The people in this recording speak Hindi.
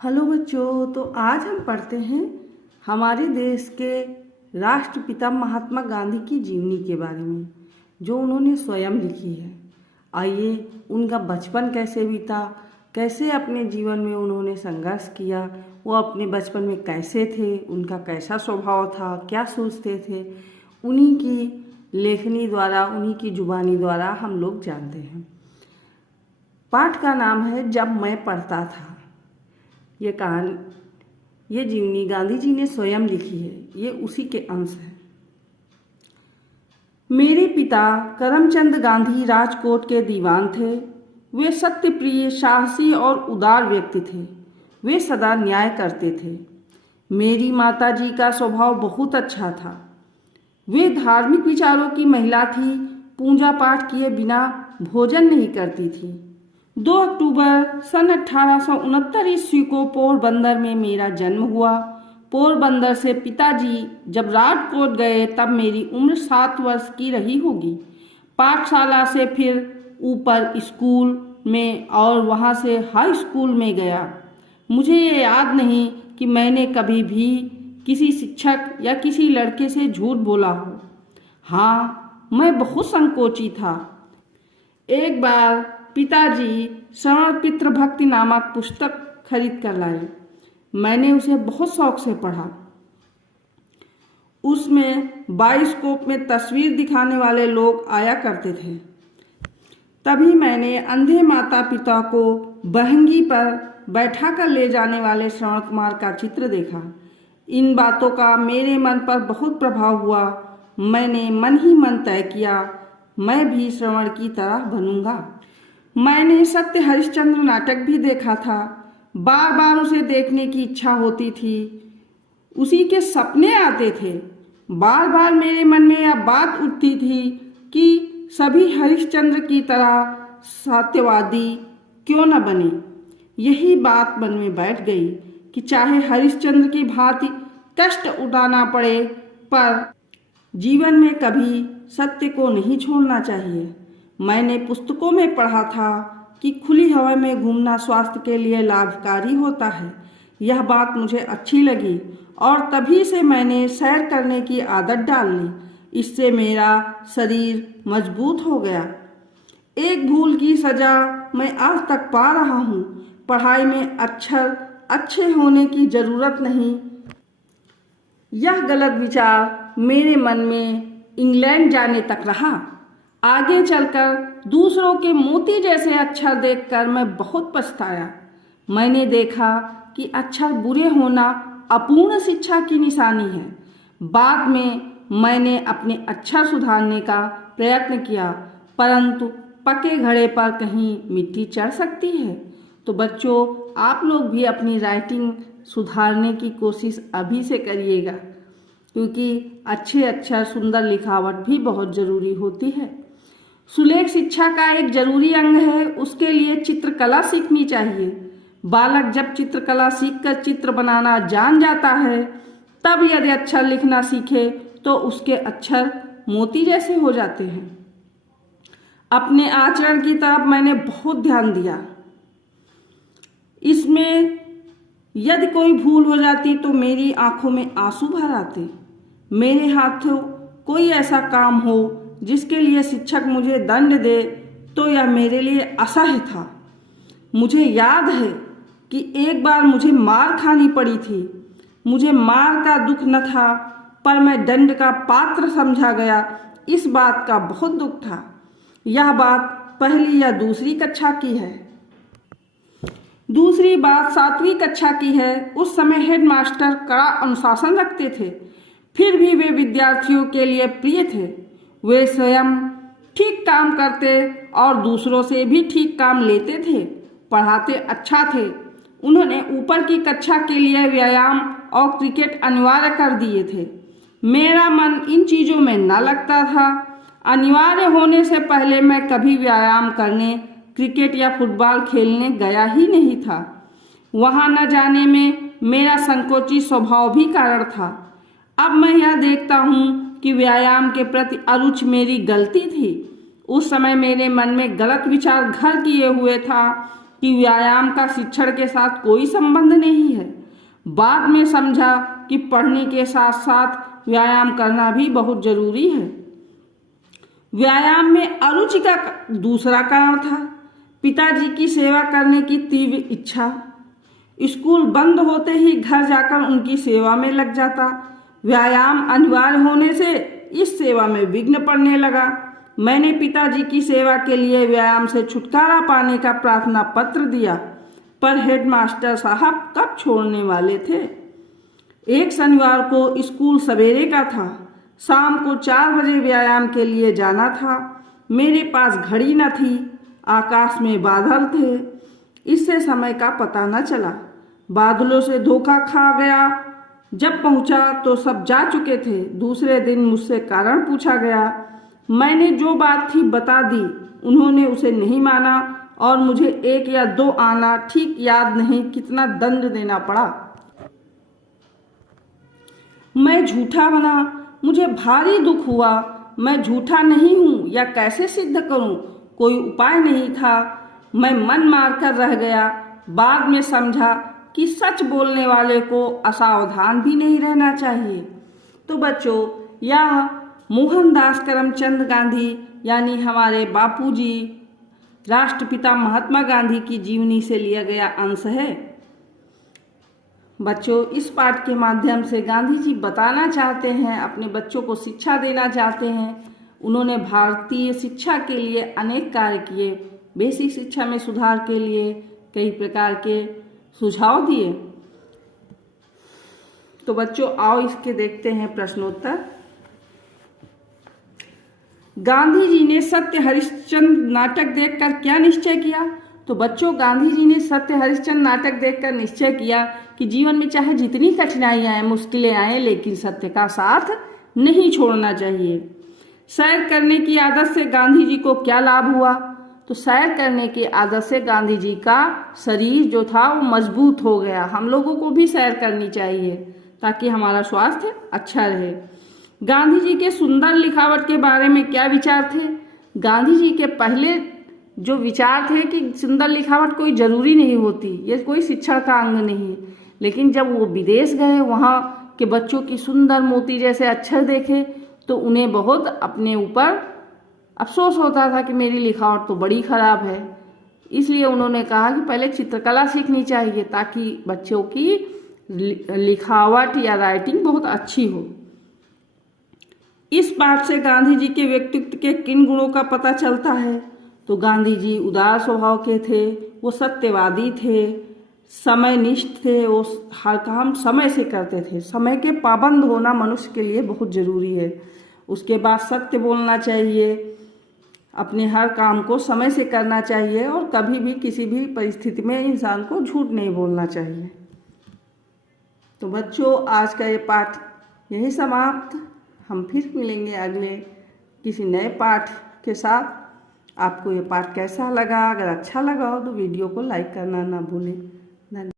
हेलो बच्चों। तो आज हम पढ़ते हैं हमारे देश के राष्ट्रपिता महात्मा गांधी की जीवनी के बारे में, जो उन्होंने स्वयं लिखी है। आइए उनका बचपन कैसे बीता, कैसे अपने जीवन में उन्होंने संघर्ष किया, वो अपने बचपन में कैसे थे, उनका कैसा स्वभाव था, क्या सोचते थे, उन्हीं की लेखनी द्वारा, उन्हीं की जुबानी द्वारा हम लोग जानते हैं। पाठ का नाम है जब मैं पढ़ता था। ये जीवनी गांधी जी ने स्वयं लिखी है, ये उसी के अंश है। मेरे पिता करमचंद गांधी राजकोट के दीवान थे। वे सत्यप्रिय, साहसी और उदार व्यक्ति थे। वे सदा न्याय करते थे। मेरी माताजी का स्वभाव बहुत अच्छा था। वे धार्मिक विचारों की महिला थी। पूजा पाठ किए बिना भोजन नहीं करती थी। 2 अक्टूबर सन 1869 ईस्वी को पोरबंदर में मेरा जन्म हुआ। पोरबंदर से पिताजी जब राजकोट गए तब मेरी उम्र 7 वर्ष की रही होगी। पाठशाला से फिर ऊपर स्कूल में और वहाँ से हाई स्कूल में गया। मुझे ये याद नहीं कि मैंने कभी भी किसी शिक्षक या किसी लड़के से झूठ बोला हो। हाँ, मैं बहुत संकोची था। एक बार पिताजी श्रवण पितृ भक्ति नामक पुस्तक खरीद कर लाए। मैंने उसे बहुत शौक से पढ़ा। उसमें बाइस्कोप में तस्वीर दिखाने वाले लोग आया करते थे। तभी मैंने अंधे माता पिता को बहंगी पर बैठा कर ले जाने वाले श्रवण कुमार का चित्र देखा। इन बातों का मेरे मन पर बहुत प्रभाव हुआ। मैंने मन ही मन तय किया, मैं भी श्रवण की तरह बनूंगा। मैंने सत्य हरिश्चंद्र नाटक भी देखा था। बार बार उसे देखने की इच्छा होती थी। उसी के सपने आते थे। बार बार मेरे मन में यह बात उठती थी कि सभी हरिश्चंद्र की तरह सत्यवादी क्यों न बने। यही बात मन में बैठ गई कि चाहे हरिश्चंद्र की भांति कष्ट उठाना पड़े, पर जीवन में कभी सत्य को नहीं छोड़ना चाहिए। मैंने पुस्तकों में पढ़ा था कि खुली हवा में घूमना स्वास्थ्य के लिए लाभकारी होता है। यह बात मुझे अच्छी लगी और तभी से मैंने सैर करने की आदत डाल ली। इससे मेरा शरीर मजबूत हो गया। एक भूल की सजा मैं आज तक पा रहा हूँ। पढ़ाई में अक्षर अच्छे होने की ज़रूरत नहीं। यह गलत विचार मेरे मन में इंग्लैंड जाने तक रहा। आगे चलकर दूसरों के मोती जैसे अक्षर देखकर मैं बहुत पछताया। मैंने देखा कि अक्षर बुरे होना अपूर्ण शिक्षा की निशानी है। बाद में मैंने अपने अक्षर सुधारने का प्रयत्न किया, परंतु पके घड़े पर कहीं मिट्टी चढ़ सकती है। तो बच्चों, आप लोग भी अपनी राइटिंग सुधारने की कोशिश अभी से करिएगा, क्योंकि अच्छे अक्षर, सुंदर लिखावट भी बहुत ज़रूरी होती है। सुलेख शिक्षा का एक जरूरी अंग है। उसके लिए चित्रकला सीखनी चाहिए। बालक जब चित्रकला सीखकर चित्र बनाना जान जाता है, तब यदि अक्षर लिखना सीखे तो उसके अक्षर मोती जैसे हो जाते हैं। अपने आचरण की तरफ मैंने बहुत ध्यान दिया। इसमें यदि कोई भूल हो जाती तो मेरी आंखों में आंसू भर आते। मेरे हाथों कोई ऐसा काम हो जिसके लिए शिक्षक मुझे दंड दे तो यह मेरे लिए असह्य था। मुझे याद है कि एक बार मुझे मार खानी पड़ी थी। मुझे मार का दुख न था, पर मैं दंड का पात्र समझा गया। इस बात का बहुत दुख था। यह बात पहली या दूसरी कक्षा की है। दूसरी बात 7वीं कक्षा की है। उस समय हेडमास्टर कड़ा अनुशासन रखते थे, फिर भी वे विद्यार्थियों के लिए प्रिय थे। वे स्वयं ठीक काम करते और दूसरों से भी ठीक काम लेते थे। पढ़ाते अच्छा थे। उन्होंने ऊपर की कक्षा के लिए व्यायाम और क्रिकेट अनिवार्य कर दिए थे। मेरा मन इन चीज़ों में न लगता था। अनिवार्य होने से पहले मैं कभी व्यायाम करने, क्रिकेट या फुटबॉल खेलने गया ही नहीं था। वहाँ न जाने में मेरा संकोची स्वभाव भी कारण था। अब मैं यह देखता हूँ कि व्यायाम के प्रति अरुचि मेरी गलती थी। उस समय मेरे मन में गलत विचार घर किए हुए था कि व्यायाम का शिक्षण के साथ कोई संबंध नहीं है। बाद में समझा कि पढ़ने के साथ साथ व्यायाम करना भी बहुत जरूरी है। व्यायाम में अरुचि का दूसरा कारण था पिताजी की सेवा करने की तीव्र इच्छा। स्कूल बंद होते ही घर जाकर उनकी सेवा में लग जाता। व्यायाम अनिवार्य होने से इस सेवा में विघ्न पड़ने लगा। मैंने पिताजी की सेवा के लिए व्यायाम से छुटकारा पाने का प्रार्थना पत्र दिया, पर हेडमास्टर साहब कब छोड़ने वाले थे। एक शनिवार को स्कूल सवेरे का था। शाम को 4 बजे व्यायाम के लिए जाना था। मेरे पास घड़ी न थी। आकाश में बादल थे, इससे समय का पता न चला। बादलों से धोखा खा गया। जब पहुंचा तो सब जा चुके थे। दूसरे दिन मुझसे कारण पूछा गया। मैंने जो बात थी बता दी। उन्होंने उसे नहीं माना और मुझे 1 या 2 आना ठीक याद नहीं कितना दंड देना पड़ा। मैं झूठा बना। मुझे भारी दुख हुआ। मैं झूठा नहीं हूँ या कैसे सिद्ध करूँ, कोई उपाय नहीं था। मैं मन मारकर रह गया। बाद में समझा कि सच बोलने वाले को असावधान भी नहीं रहना चाहिए। तो बच्चों, यह मोहनदास करमचंद गांधी यानी हमारे बापूजी राष्ट्रपिता महात्मा गांधी की जीवनी से लिया गया अंश है। बच्चों, इस पाठ के माध्यम से गांधी जी बताना चाहते हैं, अपने बच्चों को शिक्षा देना चाहते हैं। उन्होंने भारतीय शिक्षा के लिए अनेक कार्य किए। बेसिक शिक्षा में सुधार के लिए कई प्रकार के सुझाव दिए। तो बच्चों, आओ इसके देखते हैं प्रश्नोत्तर। गांधी जी ने सत्य हरिश्चंद्र नाटक देखकर क्या निश्चय किया। तो बच्चों, गांधी जी ने सत्य हरिश्चंद्र नाटक देखकर निश्चय किया कि जीवन में चाहे जितनी कठिनाइयां आए, मुश्किलें आए, लेकिन सत्य का साथ नहीं छोड़ना चाहिए। सैर करने की आदत से गांधी जी को क्या लाभ हुआ। तो सैर करने की आदत से गांधी जी का शरीर जो था वो मजबूत हो गया। हम लोगों को भी सैर करनी चाहिए ताकि हमारा स्वास्थ्य अच्छा रहे। गांधी जी के सुंदर लिखावट के बारे में क्या विचार थे। गांधी जी के पहले जो विचार थे कि सुंदर लिखावट कोई जरूरी नहीं होती, ये कोई शिक्षण का अंग नहीं। लेकिन जब वो विदेश गए, वहाँ के बच्चों की सुंदर मोती जैसे अक्षर देखे तो उन्हें बहुत अपने ऊपर अफसोस होता था कि मेरी लिखावट तो बड़ी खराब है। इसलिए उन्होंने कहा कि पहले चित्रकला सीखनी चाहिए ताकि बच्चों की लिखावट या राइटिंग बहुत अच्छी हो। इस पाठ से गांधी जी के व्यक्तित्व के किन गुणों का पता चलता है। तो गांधी जी उदार स्वभाव के थे, वो सत्यवादी थे, समयनिष्ठ थे, वो हर काम समय से करते थे। समय के पाबंद होना मनुष्य के लिए बहुत जरूरी है। उसके बाद सत्य बोलना चाहिए, अपने हर काम को समय से करना चाहिए और कभी भी किसी भी परिस्थिति में इंसान को झूठ नहीं बोलना चाहिए। तो बच्चों, आज का ये पाठ यही समाप्त। हम फिर मिलेंगे अगले किसी नए पाठ के साथ। आपको ये पाठ कैसा लगा? अगर अच्छा लगा हो तो वीडियो को लाइक करना ना भूलें। धन्यवाद।